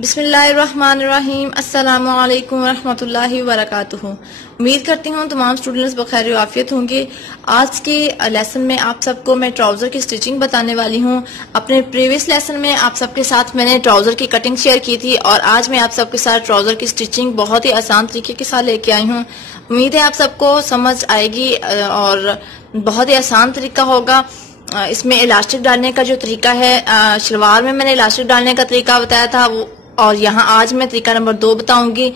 बिस्मिल्लाहिर्रहमानिर्रहीम। अस्सलामु अलैकुम रहमतुल्लाहि वबरकातुहू। उम्मीद करती हूँ तमाम स्टूडेंट्स बखैर आफियत होंगे। आज के लेसन में आप सबको मैं ट्राउजर की स्टिचिंग बताने वाली हूँ। अपने प्रीवियस लेसन में आप सबके साथ मैंने ट्राउजर की कटिंग शेयर की थी और आज मैं आप सबके साथ ट्राउजर की स्टिचिंग बहुत ही आसान तरीके के साथ लेके आई हूँ। उम्मीद है आप सबको समझ आएगी और बहुत ही आसान तरीका होगा। इसमें इलास्टिक डालने का जो तरीका है, शलवार में मैंने इलास्टिक डालने का तरीका बताया था वो, और यहाँ आज मैं तरीका नंबर 2 बताऊंगी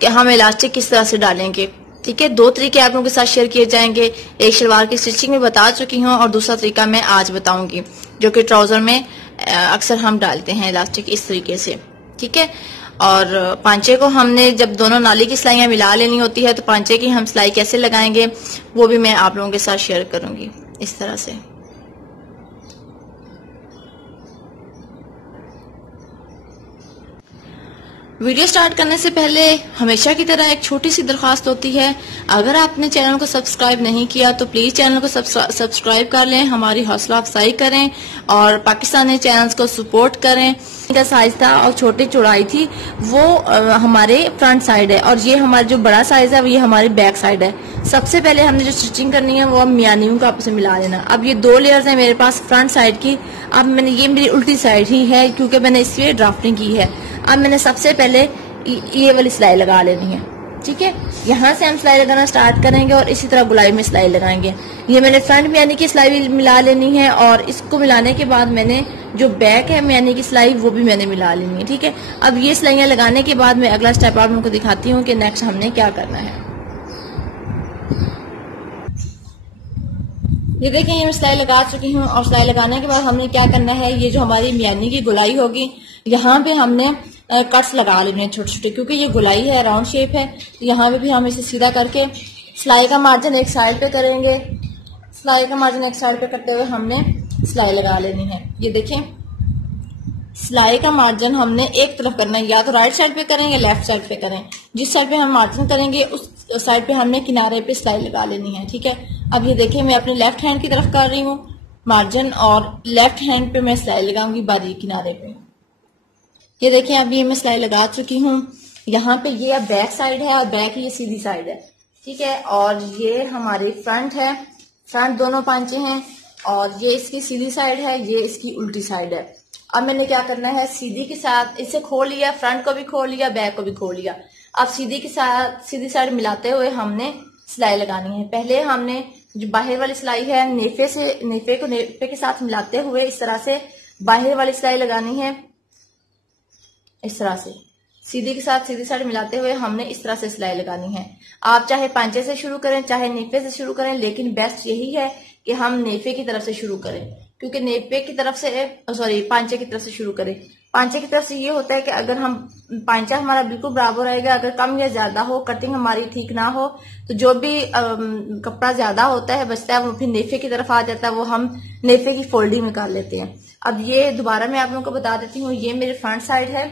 कि हम इलास्टिक किस तरह से डालेंगे। ठीक है, 2 तरीके आप लोगों के साथ शेयर किए जाएंगे। एक शलवार की स्टिचिंग में बता चुकी हूँ और दूसरा तरीका मैं आज बताऊंगी जो कि ट्राउजर में अक्सर हम डालते हैं इलास्टिक इस तरीके से। ठीक है, और पांचे को हमने जब दोनों नाली की सिलाइयां मिला लेनी होती है तो पांचे की हम सिलाई कैसे लगाएंगे वो भी मैं आप लोगों के साथ शेयर करूंगी इस तरह से। वीडियो स्टार्ट करने से पहले हमेशा की तरह एक छोटी सी दरख्वास्त होती है, अगर आपने चैनल को सब्सक्राइब नहीं किया तो प्लीज चैनल को सब्सक्राइब कर लें, हमारी हौसला अफजाई करें और पाकिस्तानी चैनल्स को सपोर्ट करें। का साइज था और छोटी चौड़ाई थी वो हमारे फ्रंट साइड है और ये हमारा जो बड़ा साइज है ये हमारी बैक साइड है। सबसे पहले हमने जो स्टिचिंग करनी है वो मियानियों का आपस में मिला लेना। अब ये 2 लेयर्स है मेरे पास फ्रंट साइड की। अब मैंने ये मेरी उल्टी साइड ही है क्योंकि मैंने इसलिए ड्राफ्टिंग की है। अब मैंने सबसे पहले ये वाली सिलाई लगा लेनी है। ठीक है, यहाँ से हम सिलाई लगाना स्टार्ट करेंगे और इसी तरह गुलाई में सिलाई लगाएंगे। ये मैंने फ्रंट मियानी की सिलाई भी मिला लेनी है और इसको मिलाने के बाद मैंने जो बैक है मियानी की सिलाई वो भी मैंने मिला लेनी है। ठीक है, अब ये सिलाइयां लगाने के बाद मैं अगला स्टेप आप लोगों को दिखाती हूँ कि नेक्स्ट हमने क्या करना है। ये देखें, ये मैं सिलाई लगा चुकी हूँ और सिलाई लगाने के बाद हमने क्या करना है, ये जो हमारी मियानी की गुलाई होगी यहाँ पे हमने कट्स लगा लेने हैं छोटे छोटे, क्योंकि ये गुलाई है राउंड शेप है। यहाँ पे भी हम इसे सीधा करके सिलाई का मार्जिन एक साइड पे करेंगे। सिलाई का मार्जिन एक साइड पे करते हुए हमने सिलाई लगा लेनी है। ये देखें, सिलाई का मार्जिन हमने एक तरफ करना है, या तो राइट साइड पे करें या लेफ्ट साइड पे करें। जिस साइड पे हम मार्जिन करेंगे उस साइड पे हमने किनारे पे सिलाई लगा लेनी है। ठीक है, अब ये देखें मैं अपने लेफ्ट हैंड की तरफ कर रही हूँ मार्जिन और लेफ्ट हैंड पे मैं सिलाई लगाऊंगी बारीक किनारे पे। ये देखें अभी मैं सिलाई लगा चुकी हूँ। यहाँ पे ये अब बैक साइड है और बैक ये सीधी साइड है। ठीक है, और ये हमारी फ्रंट है, फ्रंट दोनों पांचे हैं और ये इसकी सीधी साइड है, ये इसकी उल्टी साइड है। अब मैंने क्या करना है, सीधी के साथ इसे खोल लिया, फ्रंट को भी खोल लिया, बैक को भी खोल लिया। अब सीधी के साथ सीधी साइड मिलाते हुए हमने सिलाई लगानी है। पहले हमने जो बाहर वाली सिलाई है नेफे को नेफे के साथ मिलाते हुए इस तरह से बाहर वाली सिलाई लगानी है। इस तरह से सीधी के साथ सीधी साइड मिलाते हुए हमने इस तरह से सिलाई लगानी है। आप चाहे पांचे से शुरू करें चाहे नेफे से शुरू करें, लेकिन बेस्ट यही है कि हम नेफे की तरफ से शुरू करें, क्योंकि नेफे की तरफ से पांचे की तरफ से शुरू करें। पांचे की तरफ से ये होता है कि अगर हम पांचा हमारा बिल्कुल बराबर रहेगा, अगर कम या ज्यादा हो, कटिंग हमारी ठीक ना हो तो जो भी कपड़ा ज्यादा होता है बचता है वो फिर नेफे की तरफ आ जाता है, वो हम नेफे की फोल्डिंग में कर लेते हैं। अब ये दोबारा मैं आप लोगों को बता देती हूँ, ये मेरे फ्रंट साइड है,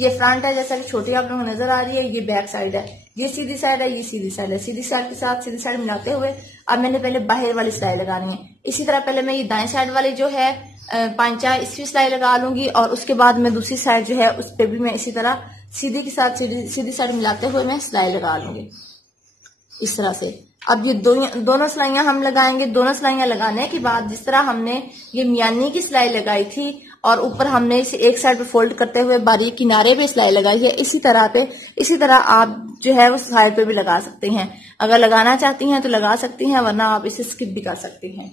ये फ्रंट है जैसा कि छोटी आप लोगों को नजर आ रही है, ये बैक साइड है, ये सीधी साइड है, ये सीधी साइड है। सीधी साइड के साथ सीधी साइड मिलाते हुए अब मैंने पहले बाहर वाली सिलाई लगानी है। इसी तरह पहले मैं ये दाएं साइड वाली जो है पांचा इसकी सिलाई लगा लूंगी और उसके बाद मैं दूसरी साइड जो है उस पर भी मैं इसी तरह सीधी के साथ सीधी साइड मिलाते हुए मैं सिलाई लगा लूंगी इस तरह से। अब ये दोनों सिलाइयां हम लगाएंगे। दोनों सिलाइयां लगाने के बाद जिस तरह हमने ये मियानी की सिलाई लगाई थी और ऊपर हमने इसे एक साइड पे फोल्ड करते हुए बारीक किनारे पे सिलाई लगाई है, इसी तरह आप जो है उस साइड पे भी लगा सकते हैं। अगर लगाना चाहती हैं तो लगा सकती हैं, वरना आप इसे स्किप भी कर सकती हैं।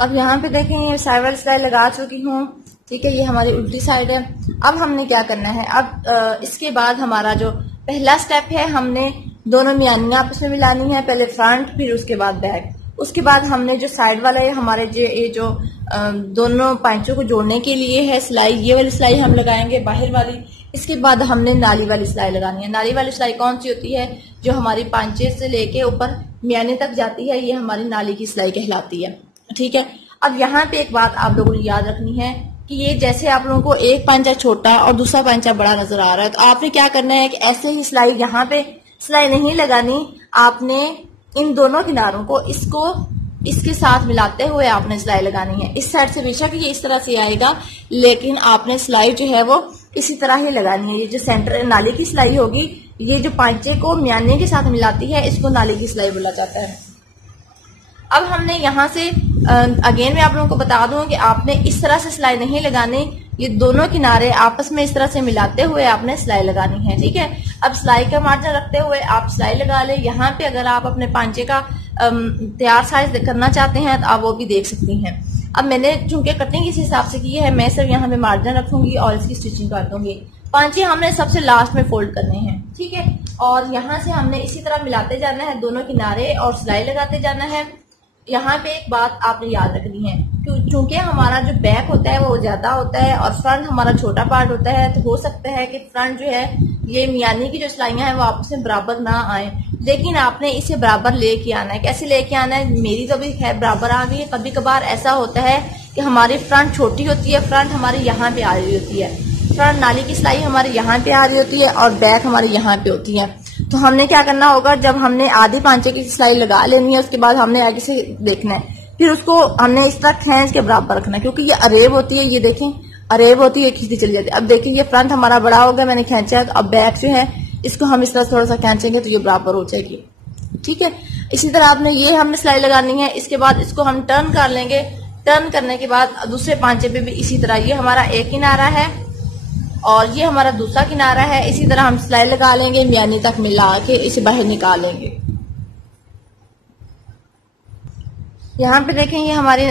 अब यहाँ पे देखें ये साइड वाली सिलाई लगा चुकी हूँ। ठीक है, ये हमारी उल्टी साइड है। अब हमने क्या करना है, अब इसके बाद हमारा जो पहला स्टेप है, हमने दोनों मियानियां आपस में मिलानी है, पहले फ्रंट फिर उसके बाद बैक। उसके बाद हमने जो साइड वाला है हमारे जो दोनों पांचों को जोड़ने के लिए है सिलाई, ये वाली सिलाई हम लगाएंगे बाहर वाली। इसके बाद हमने नाली वाली सिलाई लगानी है। नाली वाली सिलाई कौन सी होती है, जो हमारी पांचे से लेके ऊपर मियाने तक जाती है, ये हमारी नाली की सिलाई कहलाती है। ठीक है, अब यहाँ पे एक बात आप लोगों को याद रखनी है कि ये जैसे आप लोगों को एक पांचा छोटा और दूसरा पांचा बड़ा नजर आ रहा है, तो आपने क्या करना है कि ऐसे ही सिलाई यहाँ पे सिलाई नहीं लगानी, आपने इन दोनों किनारों को इसको इसके साथ मिलाते हुए आपने सिलाई लगानी है। इस साइड से बेशक ये इस तरह से आएगा, लेकिन आपने सिलाई जो है वो इसी तरह ही लगानी है। ये जो सेंटर नाली की सिलाई होगी, ये जो पांचे को म्याने के साथ मिलाती है, इसको नाली की सिलाई बोला जाता है। अब हमने यहाँ से अगेन मैं आप लोगों को बता दूं कि आपने इस तरह से सिलाई नहीं लगानी, ये दोनों किनारे आपस में इस तरह से मिलाते हुए आपने सिलाई लगानी है, ठीक है। अब सिलाई का मार्जिन रखते हुए आप सिलाई लगा लें। यहाँ पे अगर आप अपने पांचे का तैयार साइज करना चाहते हैं तो आप वो भी देख सकती हैं। अब मैंने चूंकि कटिंग इस हिसाब से की है, मैं सिर्फ यहाँ पे मार्जिन रखूंगी और इसकी स्टिचिंग कर दूंगी। पांचे हमने सबसे लास्ट में फोल्ड करने हैं, ठीक है। और यहाँ से हमने इसी तरह मिलाते जाना है दोनों किनारे और सिलाई लगाते जाना है। यहाँ पे एक बात आपने याद रखनी है, क्योंकि हमारा जो बैक होता है वो ज्यादा होता है और फ्रंट हमारा छोटा पार्ट होता है, तो हो सकता है कि फ्रंट जो है ये मियानी की जो सिलाइयां हैं वो आपस में बराबर ना आए, लेकिन आपने इसे बराबर लेके आना है। कैसे लेके आना है? मेरी तो भी खैर बराबर आ गई है। कभी कभार ऐसा होता है कि हमारी फ्रंट छोटी होती है, फ्रंट हमारे यहाँ पे आ रही होती है, फ्रंट नाली की सिलाई हमारे यहाँ पे आ रही होती है और बैक हमारे यहाँ पे होती है। तो हमने क्या करना होगा, जब हमने आधी पांचे की सिलाई लगा लेनी है, उसके बाद हमने आगे से देखना है, फिर उसको हमने इस तरह खींच के बराबर रखना है, क्योंकि ये अरेब होती है, ये देखें अरेब होती है, खींचती चली जाती है। अब देखिए ये फ्रंट हमारा बड़ा हो गया, मैंने खींचा है, तो अब बैक जो है इसको हम इस तरह थोड़ा सा खींचेंगे तो ये बराबर हो जाएगी, ठीक है। इसी तरह आपने ये हमने सिलाई लगानी है। इसके बाद इसको हम टर्न कर लेंगे। टर्न करने के बाद दूसरे पांचे पे भी इसी तरह, ये हमारा एक किनारा है और ये हमारा दूसरा किनारा है, इसी तरह हम सिलाई लगा लेंगे, म्यानी तक मिला के इसे बाहर निकालेंगे। यहाँ पे देखें ये हमारी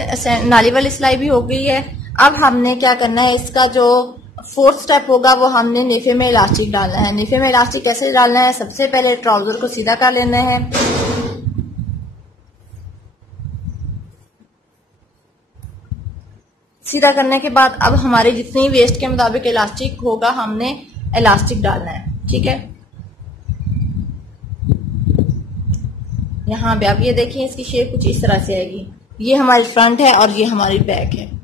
नाली वाली सिलाई भी हो गई है। अब हमने क्या करना है, इसका जो फोर्थ स्टेप होगा वो हमने नेफे में इलास्टिक डालना है। नेफे में इलास्टिक कैसे डालना है? सबसे पहले ट्राउजर को सीधा कर लेना है, सीधा करने के बाद अब हमारे जितनी वेस्ट के मुताबिक इलास्टिक होगा हमने इलास्टिक डालना है, ठीक है। यहाँ पे आप ये देखिए इसकी शेप कुछ इस तरह से आएगी। ये हमारी फ्रंट है और ये हमारी बैक है।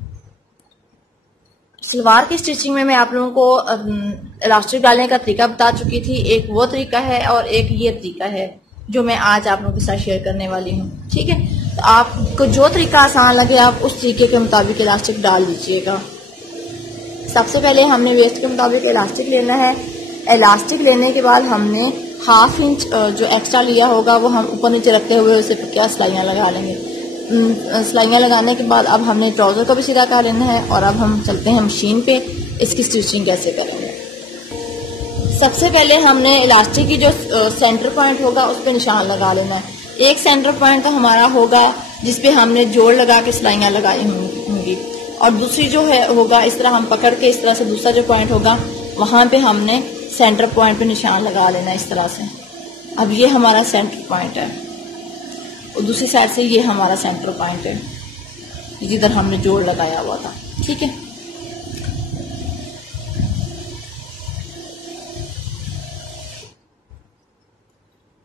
सलवार की स्टिचिंग में मैं आप लोगों को इलास्टिक डालने का तरीका बता चुकी थी। एक वो तरीका है और एक ये तरीका है जो मैं आज आप लोगों के साथ शेयर करने वाली हूँ, ठीक है। तो आपको जो तरीका आसान लगे आप उस तरीके के मुताबिक इलास्टिक डाल दीजिएगा। सबसे पहले हमने वेस्ट के मुताबिक इलास्टिक लेना है। इलास्टिक लेने के बाद हमने 1/2 इंच जो एक्स्ट्रा लिया होगा वो हम ऊपर नीचे रखते हुए उसे क्या सिलाइयाँ लगा लेंगे। सिलाइयाँ लगाने के बाद अब हमने ट्राउजर को भी सीधा कर लेना है और अब हम चलते हैं मशीन पे, इसकी स्टिचिंग कैसे करेंगे। सबसे पहले हमने इलास्टिक की जो सेंटर पॉइंट होगा उस पर निशान लगा लेना है। एक सेंटर पॉइंट तो हमारा होगा जिसपे हमने जोड़ लगा के सिलाइयाँ लगाई होंगी और दूसरी जो है होगा इस तरह हम पकड़ के इस तरह से दूसरा जो पॉइंट होगा वहां पे हमने सेंटर पॉइंट पे निशान लगा लेना इस तरह से। अब ये हमारा सेंटर पॉइंट है और दूसरी साइड से ये हमारा सेंटर पॉइंट है जिधर हमने जोड़ लगाया हुआ था, ठीक है।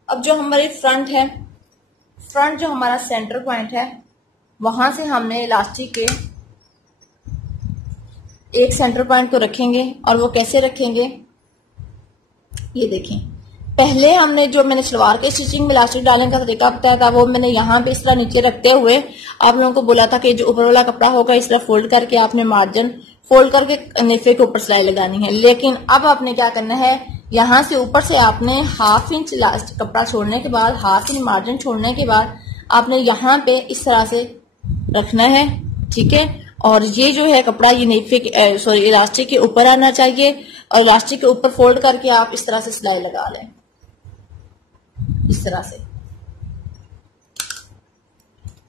अब जो हमारी फ्रंट है, फ्रंट जो हमारा सेंटर पॉइंट है वहां से हमने इलास्टिक के एक सेंटर पॉइंट को रखेंगे और वो कैसे रखेंगे ये देखें। पहले हमने जो मैंने सलवार के स्टिचिंग में इलास्टिक डालने का तरीका बताया था वो मैंने यहाँ पे इस तरह नीचे रखते हुए आप लोगों को बोला था कि जो ऊपर वाला कपड़ा होगा इस तरह फोल्ड करके आपने मार्जिन फोल्ड करके नेफे के ऊपर सिलाई लगानी है। लेकिन अब आपने क्या करना है, यहाँ से ऊपर से आपने 1/2 इंच कपड़ा छोड़ने के बाद 1/2 इंच मार्जिन छोड़ने के बाद आपने यहाँ पे इस तरह से रखना है, ठीक है। और ये जो है कपड़ा ये नेफे सॉरी इलास्टिक के ऊपर आना चाहिए और इलास्टिक के ऊपर फोल्ड करके आप इस तरह से सिलाई लगा लें, इस तरह से,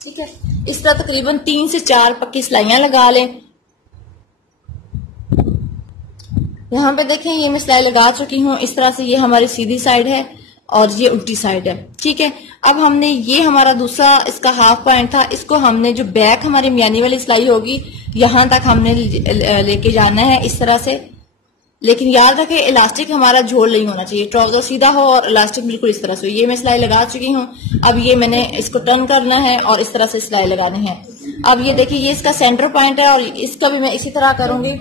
ठीक है। इस तरह तकरीबन 3 से 4 पक्की सिलाइयां लगा लें। यहाँ पे देखें ये मैं सिलाई लगा चुकी हूँ। इस तरह से ये हमारी सीधी साइड है और ये उल्टी साइड है, ठीक है। अब हमने ये हमारा दूसरा इसका 1/2 पॉइंट था, इसको हमने जो बैक हमारी म्यानी वाली सिलाई होगी यहाँ तक हमने लेके जाना है इस तरह से। लेकिन याद रखें इलास्टिक हमारा झोल नहीं होना चाहिए, ट्राउजर सीधा हो और इलास्टिक बिल्कुल इस तरह से। ये मैं सिलाई लगा चुकी हूँ। अब ये मैंने इसको टर्न करना है और इस तरह से सिलाई लगानी है। अब ये देखिए ये इसका सेंटर पॉइंट है और इसका भी मैं इसी तरह करूंगी,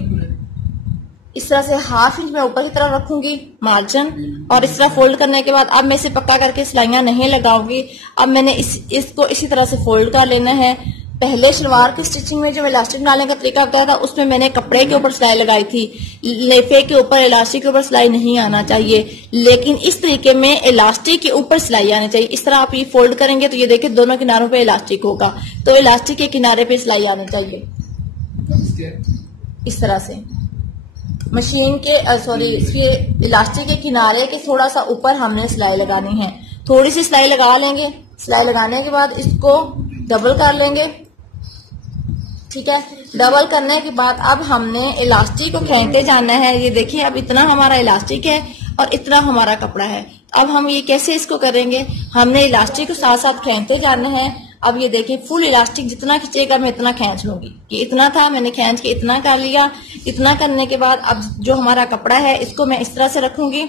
इस तरह से 1/2 इंच मैं ऊपर की तरफ रखूंगी मार्जिन, और इस तरह फोल्ड करने के बाद अब मैं इसे पक्का करके सिलाइयां नहीं लगाऊंगी। अब मैंने इसको इसी तरह से फोल्ड कर लेना है। पहले शलवार की स्टिचिंग में जो इलास्टिक डालने का तरीका बताया था उसमें मैंने कपड़े के ऊपर सिलाई लगाई थी, लेफे के ऊपर इलास्टिक के ऊपर सिलाई नहीं आना चाहिए, लेकिन इस तरीके में इलास्टिक के ऊपर सिलाई आनी चाहिए। इस तरह आप ये फोल्ड करेंगे तो ये देखिए दोनों किनारों पे इलास्टिक होगा, तो इलास्टिक के किनारे पे सिलाई आनी चाहिए। इस तरह से मशीन के इसके इलास्टिक के किनारे के थोड़ा सा ऊपर हमने सिलाई लगानी है। थोड़ी सी सिलाई लगा लेंगे, सिलाई लगाने के बाद इसको डबल कर लेंगे, ठीक है। डबल करने के बाद अब हमने इलास्टिक को खींचते जाना है। ये देखिए अब इतना हमारा इलास्टिक है और इतना हमारा कपड़ा है। अब हम ये कैसे इसको करेंगे, हमने इलास्टिक को साथ साथ खींचते जाना है। अब ये देखिए फुल इलास्टिक जितना खींचेगा मैं इतना खींच लूंगी। ये इतना था, मैंने खींच के इतना कर लिया। इतना करने के बाद अब जो हमारा कपड़ा है इसको मैं इस तरह से रखूंगी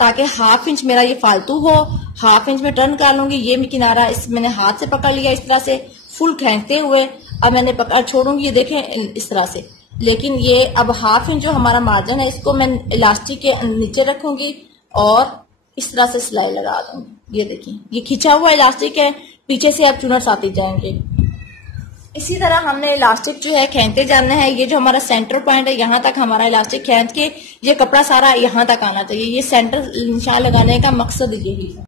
ताकि 1/2 इंच मेरा ये फालतू हो। 1/2 इंच में टर्न कर लूंगी। ये किनारा इस मैंने हाथ से पकड़ लिया इस तरह से फुल खींचते हुए। अब मैंने पकड़ छोड़ूंगी, ये देखें इस तरह से। लेकिन ये अब 1/2 इंच जो हमारा मार्जिन है इसको मैं इलास्टिक के नीचे रखूंगी और इस तरह से सिलाई लगा दूंगी। ये देखिए ये खिंचा हुआ इलास्टिक है, पीछे से अब चुनट्स आते जाएंगे। इसी तरह हमने इलास्टिक जो है खींचते जाना है। ये जो हमारा सेंटर पॉइंट है यहाँ तक हमारा इलास्टिक खींच के ये कपड़ा सारा यहाँ तक आना चाहिए। ये सेंटर निशान लगाने का मकसद यही है।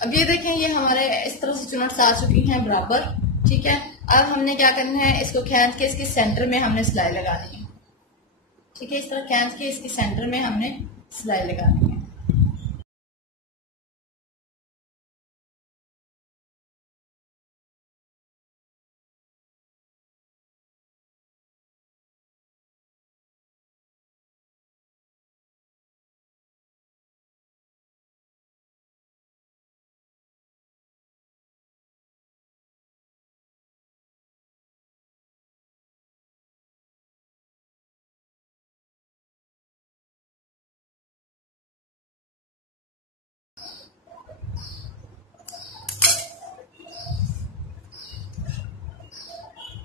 अब ये देखें ये हमारे इस तरह से चुनट्स आ चुकी हैं बराबर, ठीक है। अब हमने क्या करना है, इसको खींच के इसके सेंटर में हमने सिलाई लगानी है, ठीक है। इस तरह खींच के इसके सेंटर में हमने सिलाई लगानी है।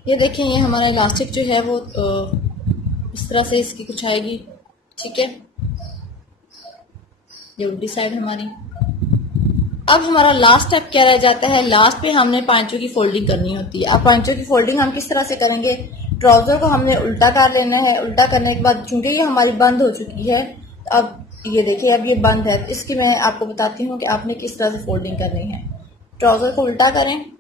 ये देखें ये हमारा इलास्टिक जो है वो इस तरह से इसकी कुछ आएगी, ठीक है। ये उल्टी साइड हमारी। अब हमारा लास्ट स्टेप क्या रह जाता है, लास्ट पे हमने पांचों की फोल्डिंग करनी होती है। अब पांचों की फोल्डिंग हम किस तरह से करेंगे, ट्राउजर को हमने उल्टा कर लेना है। उल्टा करने के बाद चूंकि ये हमारी बंद हो चुकी है, अब ये देखिए अब ये बंद है, इसकी मैं आपको बताती हूँ कि आपने किस तरह से फोल्डिंग करनी है। ट्राउजर को उल्टा करें।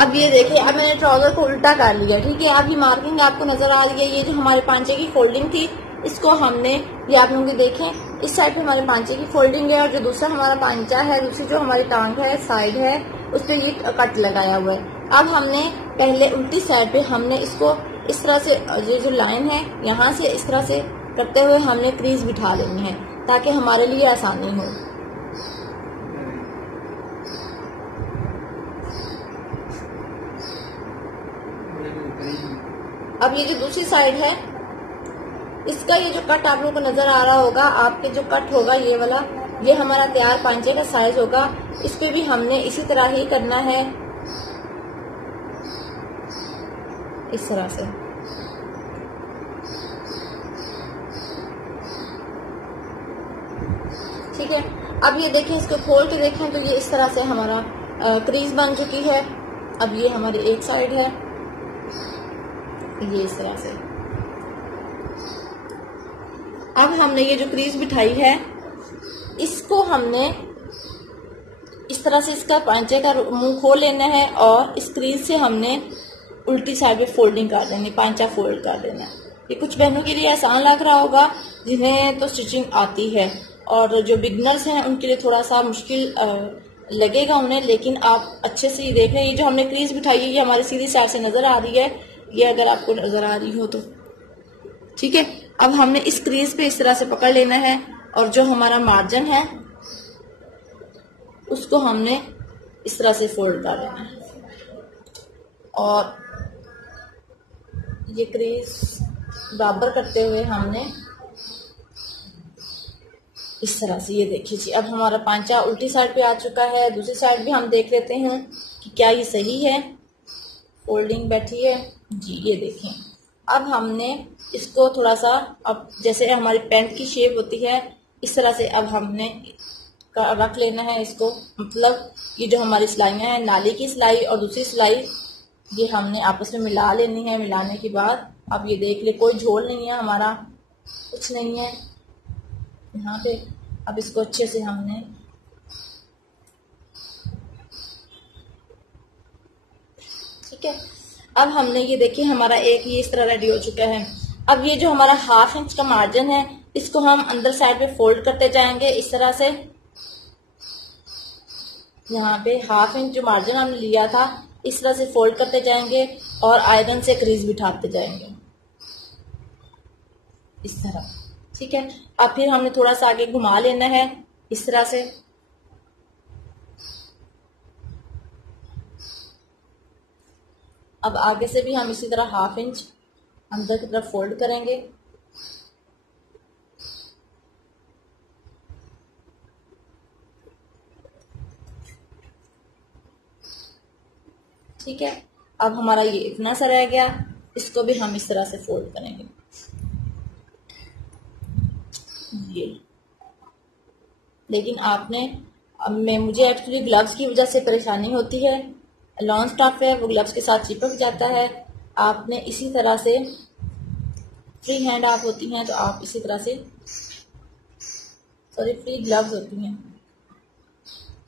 अब ये देखिए अब मैंने ट्राउजर को उल्टा कर लिया, ठीक है। अब ये मार्किंग आपको नजर आ रही है, ये जो हमारे पांचे की फोल्डिंग थी इसको हमने, ये आप लोग देखें इस साइड पे हमारे पांचे की फोल्डिंग है और जो दूसरा हमारा पांचा है, दूसरी जो हमारी टांग है साइड है उस पर ये कट लगाया हुआ है। अब हमने पहले उल्टी साइड पे हमने इसको इस तरह से, ये जो लाइन है यहाँ से इस तरह से करते हुए हमने क्रीज बिठा लेनी है ताकि हमारे लिए आसानी हो। अब ये जो दूसरी साइड है इसका ये जो कट आप लोगों को नजर आ रहा होगा, आपके जो कट होगा ये वाला, ये हमारा तैयार पांचे का साइज होगा। इस पे भी हमने इसी तरह ही करना है, इस तरह से। ठीक है, अब ये देखें, इसको खोल के देखें तो ये इस तरह से हमारा क्रीज बन चुकी है। अब ये हमारी एक साइड है, ये इस तरह से। अब हमने ये जो क्रीज बिठाई है इसको हमने इस तरह से इसका पांचे का मुंह खोल लेना है और इस क्रीज से हमने उल्टी साइड पे फोल्डिंग कर देनी, पांचा फोल्ड कर देना। ये कुछ बहनों के लिए आसान लग रहा होगा जिन्हें तो स्टिचिंग आती है, और जो बिगनर्स हैं उनके लिए थोड़ा सा मुश्किल लगेगा उन्हें, लेकिन आप अच्छे से देख रहे हैं। ये जो हमने क्रीज बिठाई है ये हमारी सीधी साइड से नजर आ रही है, ये अगर आपको नजर आ रही हो तो ठीक है। अब हमने इस क्रीज पे इस तरह से पकड़ लेना है और जो हमारा मार्जिन है उसको हमने इस तरह से फोल्ड कर लेना है और ये क्रीज बराबर करते हुए हमने इस तरह से, ये देखिए जी, अब हमारा पांचा उल्टी साइड पे आ चुका है। दूसरी साइड भी हम देख लेते हैं कि क्या ये सही है, फोल्डिंग बैठी है जी, ये देखें। अब हमने इसको थोड़ा सा, अब जैसे हमारी पैंट की शेप होती है इस तरह से अब हमने रख लेना है इसको। मतलब ये जो हमारी सिलाइयाँ हैं, नाली की सिलाई और दूसरी सिलाई, ये हमने आपस में मिला लेनी है। मिलाने के बाद अब ये देख ले, कोई झोल नहीं है हमारा, कुछ नहीं है यहाँ पे। अब इसको अच्छे से हमने ठीक है। अब हमने ये देखिए हमारा एक ये इस तरह रेडी हो चुका है। अब ये जो हमारा 1/2 इंच का मार्जिन है इसको हम अंदर साइड पे फोल्ड करते जाएंगे इस तरह से। यहाँ पे 1/2 इंच जो मार्जिन हमने लिया था इस तरह से फोल्ड करते जाएंगे और आयरन से क्रीज बिठाते जाएंगे इस तरह, ठीक है। अब फिर हमने थोड़ा सा आगे घुमा लेना है इस तरह से। अब आगे से भी हम इसी तरह 1/2 इंच अंदर की तरफ फोल्ड करेंगे। ठीक है, अब हमारा ये इतना सा रह गया, इसको भी हम इस तरह से फोल्ड करेंगे ये। लेकिन आपने, अब मुझे एक्चुअली ग्लव्स की वजह से परेशानी होती है, लॉन्ग स्टफ है वो ग्लव्स के साथ चिपक जाता है। आपने इसी तरह से, फ्री हैंड आप होती हैं तो आप इसी तरह से, सॉरी फ्री ग्लव्स होती हैं,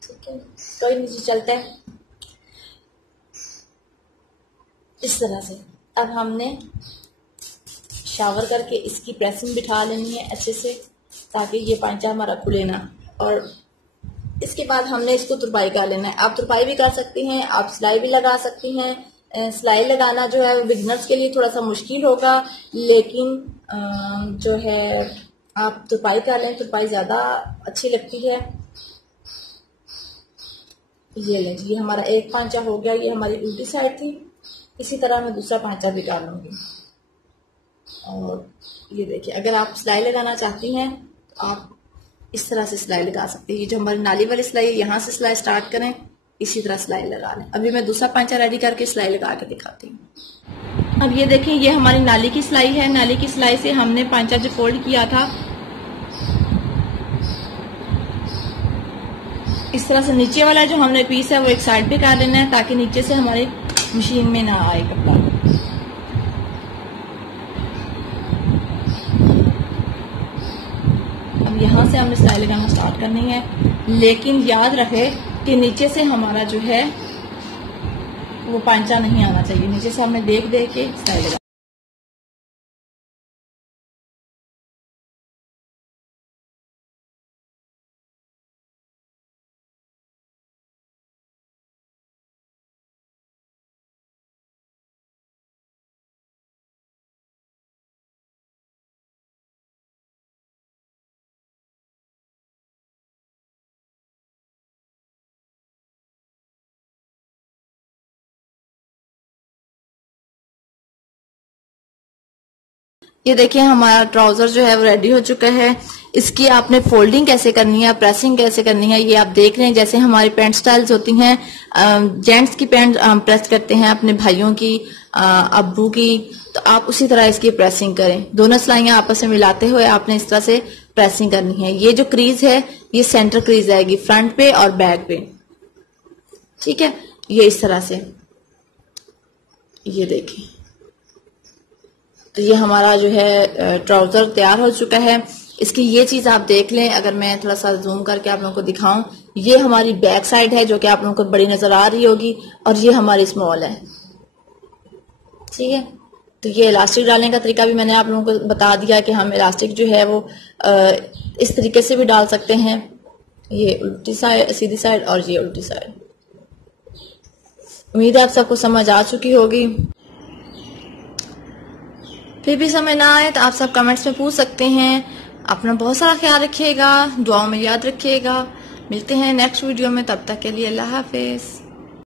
ठीक है, कोई नीचे चलता है इस तरह से। अब हमने शावर करके इसकी प्रेसिंग बिठा लेनी है अच्छे से ताकि ये पांचा हमारा खुले ना, और इसके बाद हमने इसको तुरपाई कर लेना है। आप तुरपाई भी कर सकती हैं, आप सिलाई भी लगा सकती हैं। सिलाई लगाना जो है बिगनर्स के लिए थोड़ा सा मुश्किल होगा, लेकिन जो है आप तुरपाई कर लें, तुरपाई ज़्यादा अच्छी लगती है। ये लें, ये हमारा एक पांचा हो गया, ये हमारी उल्टी साइड थी। इसी तरह मैं दूसरा पांचा भी कर लूँगी। और ये देखिए, अगर आप सिलाई लगाना चाहती हैं तो आप इस तरह से सिलाई लगा सकते हैं। ये जो हमारी नाली वाली सिलाई है, यहाँ से सिलाई स्टार्ट करें, इसी तरह सिलाई लगा लें। अभी मैं दूसरा पांचा रेडी करके सिलाई लगा के दिखाती हूँ। अब ये देखें, ये हमारी नाली की सिलाई है। नाली की सिलाई से हमने पांचा जो फोल्ड किया था इस तरह से, नीचे वाला जो हमने पीस है वो एक साइड पे कर देना है ताकि नीचे से हमारे मशीन में ना आए कपड़ा। अब यहाँ से हमने सिलाई लगाना स्टार्ट करनी है, लेकिन याद रहे कि नीचे से हमारा जो है वो पांचा नहीं आना चाहिए। नीचे से हमने देख देख के सिलाई लगा। ये देखिए हमारा ट्राउजर जो है वो रेडी हो चुका है। इसकी आपने फोल्डिंग कैसे करनी है, प्रेसिंग कैसे करनी है, ये आप देख रहे हैं। जैसे हमारी पैंट स्टाइल्स होती हैं, जेंट्स की पैंट हम प्रेस करते हैं अपने भाइयों की, अब्बू की, तो आप उसी तरह इसकी प्रेसिंग करें। दोनों सिलाइयां आपस में मिलाते हुए आपने इस तरह से प्रेसिंग करनी है। ये जो क्रीज है ये सेंटर क्रीज आएगी फ्रंट पे और बैक पे, ठीक है। ये इस तरह से, ये देखिए, तो ये हमारा जो है ट्राउजर तैयार हो चुका है। इसकी ये चीज आप देख लें, अगर मैं थोड़ा सा जूम करके आप लोगों को दिखाऊं, ये हमारी बैक साइड है जो कि आप लोगों को बड़ी नजर आ रही होगी, और ये हमारी स्मॉल है, ठीक है। तो ये इलास्टिक डालने का तरीका भी मैंने आप लोगों को बता दिया कि हम इलास्टिक जो है वो इस तरीके से भी डाल सकते हैं, ये उल्टी साइड, सीधी साइड, और ये उल्टी साइड। उम्मीद है आप सबको समझ आ चुकी होगी। फिर भी समझ ना आए तो आप सब कमेंट्स में पूछ सकते हैं। अपना बहुत सारा ख्याल रखिएगा, दुआओं में याद रखिएगा। मिलते हैं नेक्स्ट वीडियो में, तब तक के लिए अल्लाह हाफिज।